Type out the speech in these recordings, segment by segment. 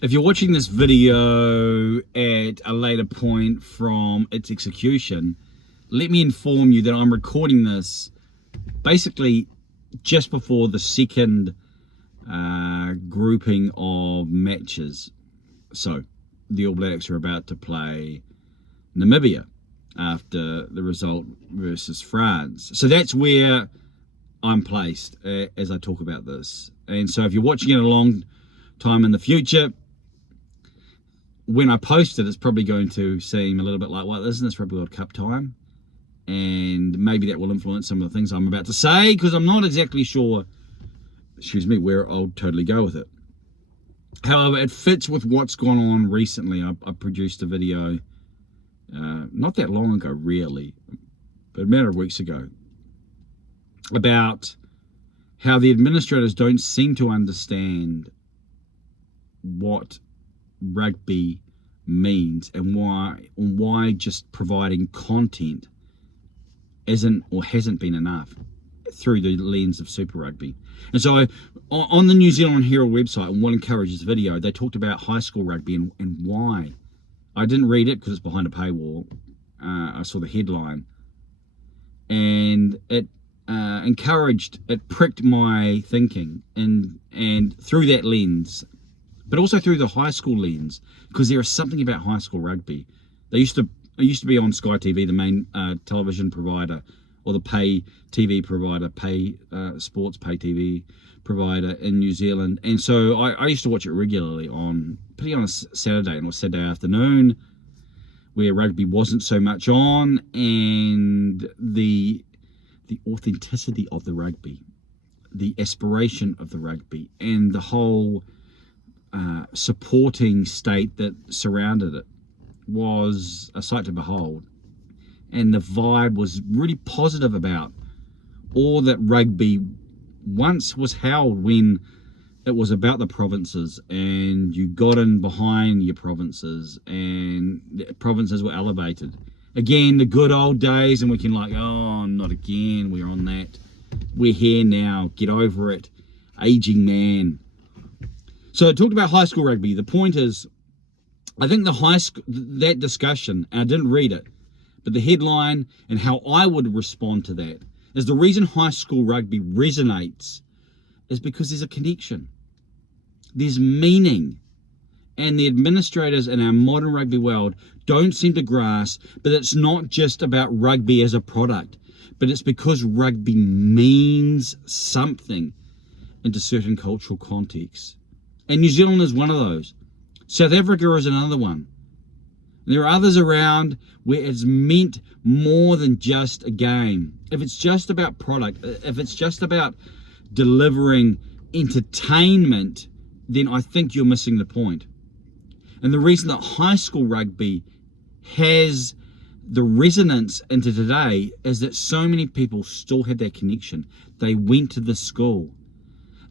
If you're watching this video at a later point from its execution, let me inform you that I'm recording this basically just before the second grouping of matches. So the All Blacks are about to play Namibia after the result versus France. So that's where I'm placed as I talk about this. And so if you're watching it a long time in the future, when I post it, it's probably going to seem a little bit like, well, isn't this Rugby World Cup time? And maybe that will influence some of the things I'm about to say, because I'm not exactly sure, where I'll totally go with it. However, it fits with what's gone on recently. I produced a video not that long ago, really, but a matter of weeks ago, about how the administrators don't seem to understand what rugby means and why just providing content isn't or hasn't been enough through the lens of Super Rugby. And so on the New Zealand Herald website, and what encourages video, they talked about high school rugby and why. I didn't read it because it's behind a paywall. I saw the headline, and it it pricked my thinking, and through that lens, but also through the high school lens, because there is something about high school rugby. It used to be on Sky TV, the main television provider, or the pay TV provider, sports pay TV provider in New Zealand. And so I used to watch it regularly particularly on a Saturday, and it was Saturday afternoon, where rugby wasn't so much on, and the authenticity of the rugby, the aspiration of the rugby, and the whole supporting state that surrounded it was a sight to behold. And the vibe was really positive about all that rugby once was held, when it was about the provinces and you got in behind your provinces and the provinces were elevated. Again, the good old days, and we can oh, not again, we're on that. We're here now, get over it, aging man. So I talked about high school rugby. The point is, I think that discussion, and I didn't read it, but the headline and how I would respond to that is the reason high school rugby resonates is because there's a connection. There's meaning. And the administrators in our modern rugby world don't seem to grasp, but it's not just about rugby as a product, but it's because rugby means something into certain cultural contexts. And New Zealand is one of those. South Africa is another one. There are others around where it's meant more than just a game. If it's just about product, if it's just about delivering entertainment, then I think you're missing the point. And the reason that high school rugby has the resonance into today is that so many people still have that connection. They went to the school.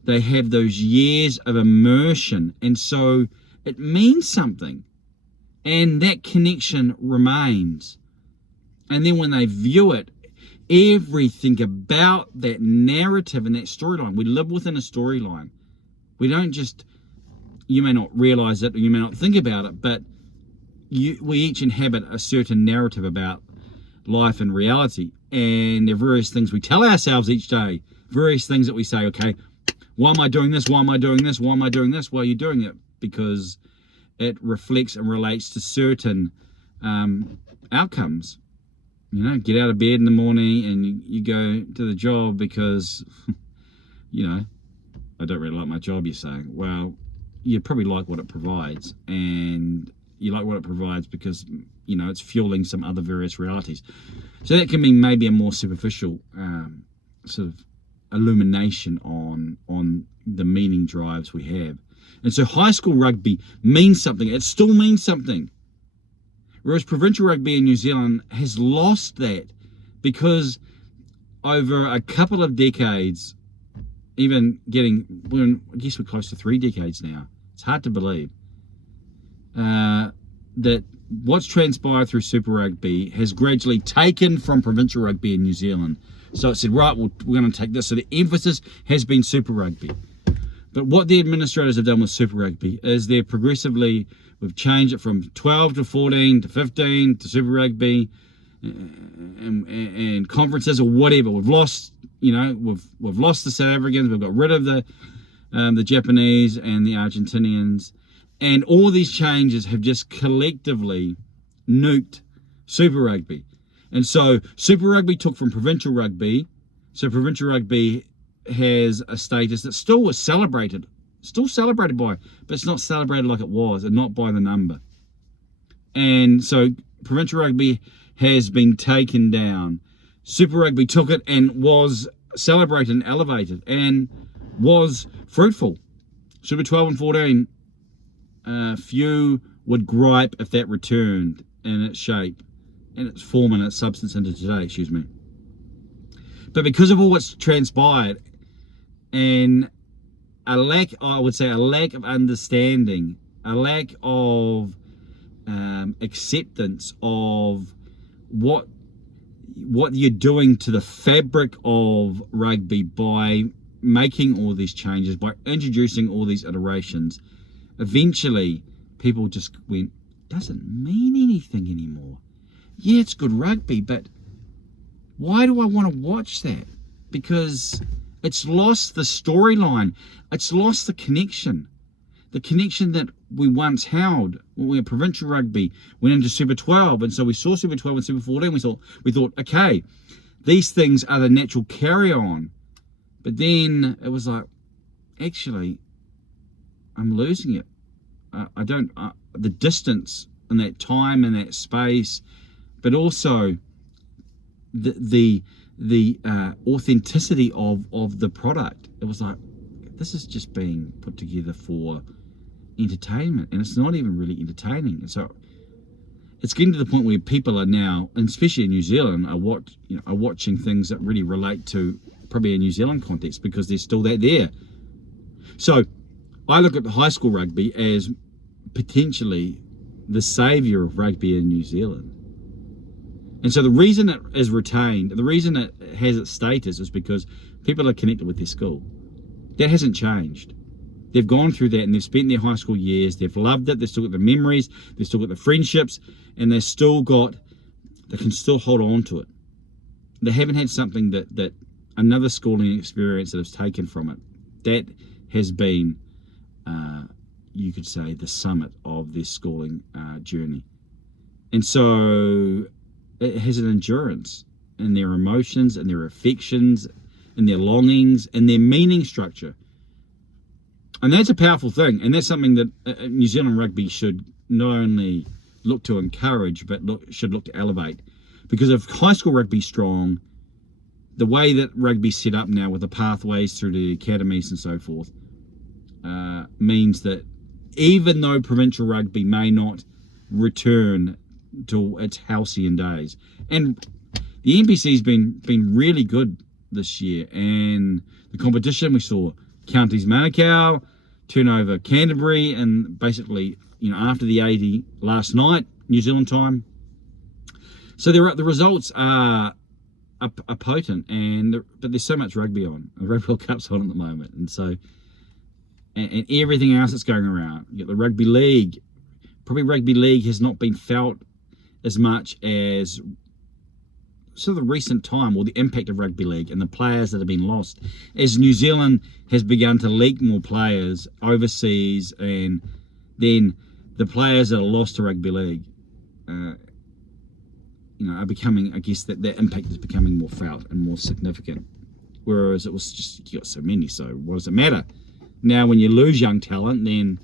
They have those years of immersion, and so it means something. And that connection remains. And then when they view it, everything about that narrative and that storyline, we live within a storyline. We don't just, you may not realize it or you may not think about it, but we each inhabit a certain narrative about life and reality. And there are various things we tell ourselves each day, various things that we say, okay, why am I doing this? Why am I doing this? Why am I doing this? Well, you're doing it because it reflects and relates to certain outcomes. Get out of bed in the morning and you go to the job because, I don't really like my job, you're saying. Well, you probably like what it provides, and you like what it provides because, it's fueling some other various realities. So that can be maybe a more superficial sort of illumination on the meaning drives we have. And so high school rugby means something. It still means something. Whereas provincial rugby in New Zealand has lost that because over a couple of decades, I guess we're close to 3 decades now. It's hard to believe that what's transpired through Super Rugby has gradually taken from provincial rugby in New Zealand. So it said, right, we're going to take this. So the emphasis has been Super Rugby. But what the administrators have done with Super Rugby is we've changed it from 12 to 14 to 15 to Super Rugby and conferences or whatever. We've lost, we've lost the South Africans. We've got rid of the Japanese and the Argentinians. And all these changes have just collectively nuked Super Rugby. And so Super Rugby took from provincial rugby. So provincial rugby has a status that still is celebrated by, but it's not celebrated like it was, and not by the number. And so provincial rugby has been taken down. Super Rugby took it and was celebrated and elevated and was fruitful. Super 12 and 14, few would gripe if that returned in its shape and its form and its substance into today, But because of all what's transpired and a lack of understanding, a lack of acceptance of what you're doing to the fabric of rugby by making all these changes, by introducing all these iterations, eventually people just went, doesn't mean anything anymore. Yeah, it's good rugby, but why do I want to watch that? Because it's lost the storyline. It's lost the connection. The connection that we once held when we were provincial rugby, went into Super 12, and so we saw Super 12 and Super 14. We thought, okay, these things are the natural carry-on. But then it was like, actually, I'm losing it. The distance and that time and that space, but also the authenticity of the product. It was like, this is just being put together for entertainment, and it's not even really entertaining. And so it's getting to the point where people are now, and especially in New Zealand, are watching things that really relate to probably a New Zealand context, because there's still that there. So I look at the high school rugby as potentially the saviour of rugby in New Zealand. And so the reason it is retained, the reason it has its status, is because people are connected with their school. That hasn't changed. They've gone through that and they've spent their high school years, they've loved it, they've still got the memories, they've still got the friendships, and they can still hold on to it. They haven't had something that another schooling experience that has taken from it. That has been, you could say, the summit of their schooling journey. And so it has an endurance in their emotions and their affections and their longings and their meaning structure. And that's a powerful thing, and that's something that New Zealand rugby should not only look to encourage, but should look to elevate. Because if high school rugby's strong, the way that rugby's set up now with the pathways through the academies and so forth, means that even though provincial rugby may not return to its halcyon days, and the NPC's been really good this year, and the competition, we saw Counties Manukau turn over Canterbury, and basically, after the 80 last night, New Zealand time. So the results are potent, but there's so much rugby on. The Rugby World Cup's on at the moment, and so and everything else that's going around. You get the Rugby League. Probably Rugby League has not been felt as much as sort of the recent time, or the impact of Rugby League and the players that have been lost, as New Zealand has begun to leak more players overseas, and then the players that are lost to Rugby League, are becoming, I guess that impact is becoming more felt and more significant. Whereas it was just, you got so many, so what does it matter? Now when you lose young talent, then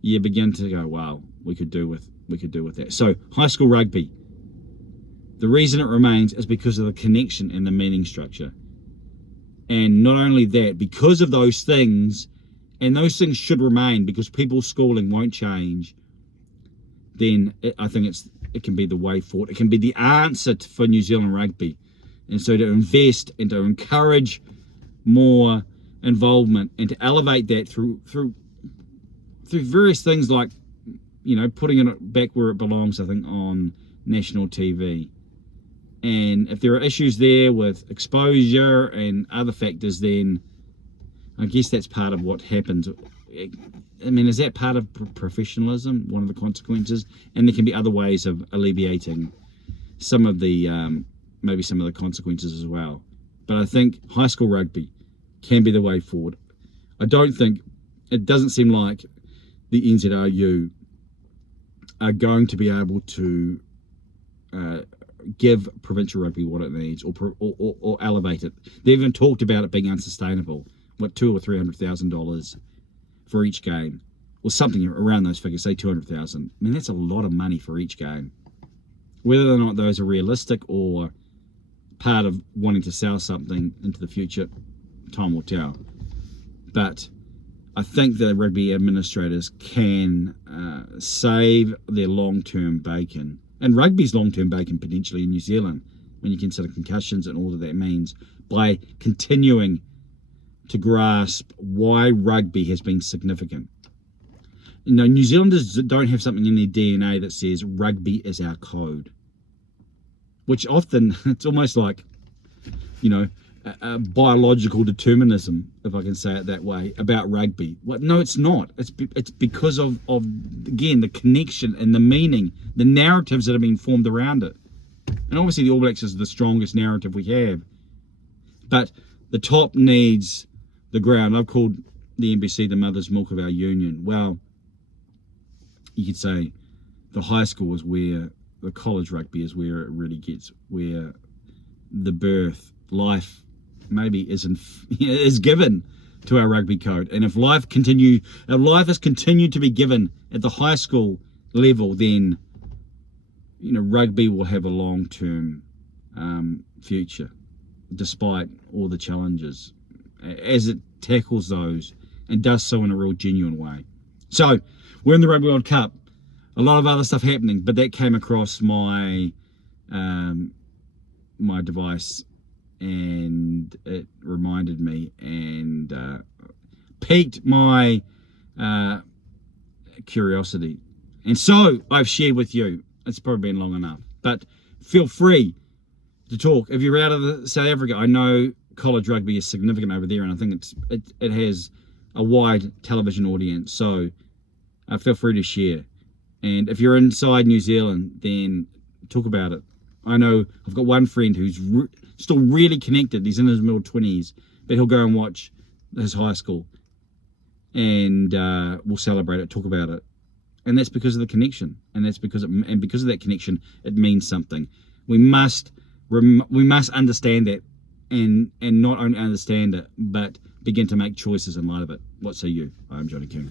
you begin to go, wow, we could do with that. So high school rugby, the reason it remains is because of the connection and the meaning structure. And not only that, because of those things, and those things should remain because people's schooling won't change, then I think it can be the way forward. It can be the answer for New Zealand rugby. And so to invest and to encourage more involvement and to elevate that through various things like, putting it back where it belongs, I think, on national TV. And if there are issues there with exposure and other factors, then I guess that's part of what happens. I mean, is that part of professionalism, one of the consequences? And there can be other ways of alleviating some of the, maybe some of the consequences as well. But I think high school rugby can be the way forward. I don't think, it doesn't seem like the NZRU are going to be able to give provincial rugby what it needs, or elevate it. They even talked about it being unsustainable. What, $200,000 or $300,000 for each game, or something around those figures, say 200,000. I mean, that's a lot of money for each game. Whether or not those are realistic or part of wanting to sell something into the future, time will tell. But I think the rugby administrators can save their long-term bacon, and rugby's long-term bacon potentially in New Zealand, when you consider concussions and all that means, by continuing to grasp why rugby has been significant. You know, New Zealanders don't have something in their DNA that says rugby is our code, which often, it's almost like, you know, a biological determinism, if I can say it that way, about rugby. Well, no, it's not. It's because of again, the connection and the meaning, the narratives that have been formed around it. And obviously the All Blacks is the strongest narrative we have. But the top needs the ground. I've called the NBC the mother's milk of our union. Well, you could say the high school is where, the college rugby is where it really gets, where the birth, life, maybe is given to our rugby code. And if life has continued to be given at the high school level, then, you know, rugby will have a long-term future, despite all the challenges, as it tackles those and does so in a real genuine way. So we're in the Rugby World Cup, a lot of other stuff happening, but that came across my my device, and it reminded me and piqued my curiosity, and so I've shared with you. It's probably been long enough, but feel free to talk. If you're out of South Africa, I know college rugby is significant over there, and I think it has a wide television audience, so feel free to share. And if you're inside New Zealand, then talk about it. I know I've got one friend who's still really connected. He's in his middle 20s, but he'll go and watch his high school, and we'll celebrate it, talk about it. And that's because of the connection, and that's because of that connection, it means something. We must understand that, and not only understand it, but begin to make choices in light of it. What say you? I'm Johnny King.